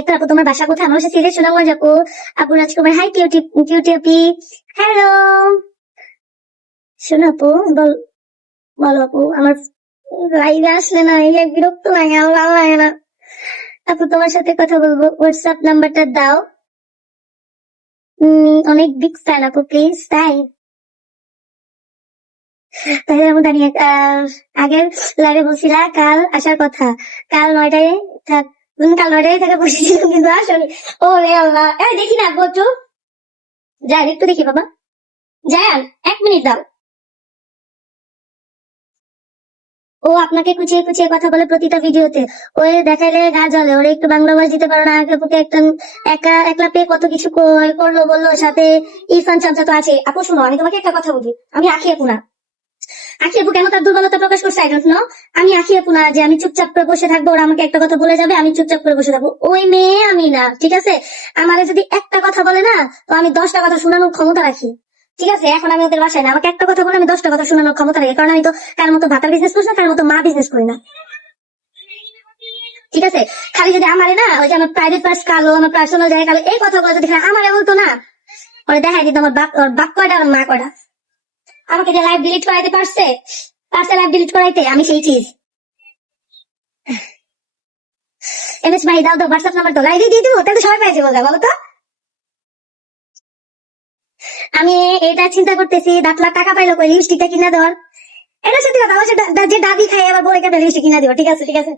একটা আপু, তোমার বাসা কোথায়? আমার বাসা সিলেট সুনামগঞ্জ আপু। আপু রাজকুমার, হাই কিউটি কিউটি আপি, হ্যালো। শোনো আপু, বলো আপু। আমার লাইভে আসলে না এই এক বিরক্ত লাগে, আমার ভালো লাগে না। আপু তোমার সাথে কথা বলবো, হোয়াটসঅ্যাপ নাম্বারটা দাও। অনেক বিগ ফ্যান আপু, প্লিজ। তাই তাহলে আমি দাঁড়িয়ে আগের লাইভে বলছিলা কাল আসার কথা, কাল 9টায় থাক। কাল 9টায় থাকা বসেছিলাম কিন্তু আসলে, ও রে আল্লাহ। দেখি না আপু, একটু যাই একটু দেখি বাবা। জায়ান, 1 মিনিট দাও। ও আপনাকে কুচিয়ে কুচিয়ে কথা বলে প্রতিটা ভিডিওতে। ওই দেখাইলে গা জ্বলে। ওরে একটু বাংলা ভাষ দিতে পারো না? আগে বুকে একটা একা একলা পেয়ে কত কিছু করলো বললো, সাথে ইরফান চামচা তো আছে। আপু শোনো, আমি তোমাকে একটা কথা বলি, আমি আখি আপু না। আখি আপু কেন তার দুর্বলতা প্রকাশ করছে আই ডোন্ট নো। আমি আখি আপু না যে আমি চুপচাপ করে বসে থাকবো, ওরা আমাকে একটা কথা বলে যাবে আমি চুপচাপ করে বসে থাকবো। ওই মেয়ে আমি না, ঠিক আছে? আমারে যদি একটা কথা বলে না, তো আমি 10টা কথা শোনানোর ক্ষমতা রাখি। ঠিক আছে, এখন আমি ওদের বাসায় না, আমাকে একটা কথা বলে আমি 10টা কথা শোনানোর ক্ষমতা রাখি, কারণ আমি তো কার মতো ভাতার বিজনেস করছি না, কার মতো মা বিজনেস করি না। ঠিক আছে, খালি যদি আমারে না, ওই যে আমার প্রাইভেট পার্স কালো, আমার পার্সোনাল জায়গা কালো, এই কথাগুলো যদি খালি আমারে বলতো না, ওরা দেখাই দিত আমার বাপ, ওর বাপ কয়টা আর মা কয়টা। আমাকে যে লাইভ ডিলিট করাইতে পারছে লাইভ ডিলিট করাইতে, আমি সেই চিজ। এমএস ভাই দাও তো হোয়াটসঅ্যাপ নাম্বার, তো লাইভে দিয়ে দিবো, তাহলে সবাই পেয়ে যাবো, বলো তো। আমি এটা চিন্তা করতেছি, 10 লাখ টাকা পাইলো কই লিপস্টিকটা কিনা দেওয়ার। এটা সত্যি কথা, আমার যে দাবি খাই আবার বলে কেন লিপস্টিক কিনা দিব। ঠিক আছে ঠিক আছে।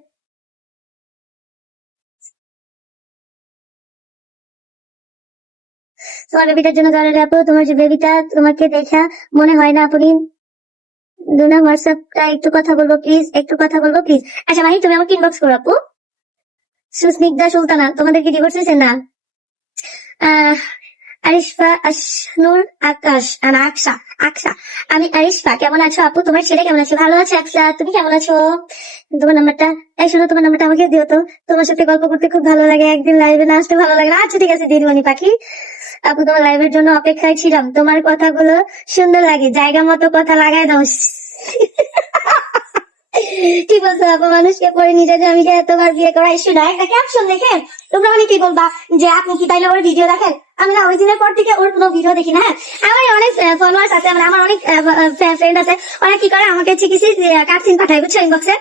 তোমার বেবিটার জন্য দরকার আপু, তোমার যে বেবিটা, তোমাকে দেখা মনে হয় না আপনি। দুনা হোয়াটসঅ্যাপটা একটু কথা বলবো প্লিজ, একটু কথা বলবো প্লিজ। আচ্ছা মাহি, তুমি আমাকে ইনবক্স করো আপু। সুস্নিগ্ধা সুলতানা, তোমাদের কি ডিভোর্স হয়েছে? না। আহ আরিশফা আশনুর আকাশ, আকশা আকশা। আমি আরিশফা, কেমন আছো আপু? তোমার ছেলে কেমন আছে? ভালো আছে আকশা, তুমি কেমন আছো? তোমার নাম্বারটা, শোনো, তোমার নাম্বারটা আমাকে দিও তো। তোমার সাথে গল্প করতে খুব ভালো লাগে, একদিন লাইভে না আসতে ভালো লাগে না? আচ্ছা ঠিক আছে, দিদিমণি পাখি। আপু তোমার লাইভের জন্য অপেক্ষায় ছিলাম, তোমার কথাগুলো সুন্দর লাগে, জায়গা মতো কথা লাগাই দাও। ঠিক বলছো আপু, মানুষকে পরে নিজে যে আমি এতবার বিয়ে করা ইস্যু না, একটা ক্যাপশন দেখে তোমরা অনেক কি বলবা যে আপনি কি তাইলে ওর ভিডিও দেখেন? আমি না অরিজিনাল পর থেকে ওর কোনো ভিডিও দেখি না। আমার অনেক ফলোয়ার্স আছে, মানে আমার অনেক ফ্রেন্ড আছে, ওরা কি করে আমাকে চিকিৎসা কাটসিন পাঠায়, বুঝছো, ইনবক্সে।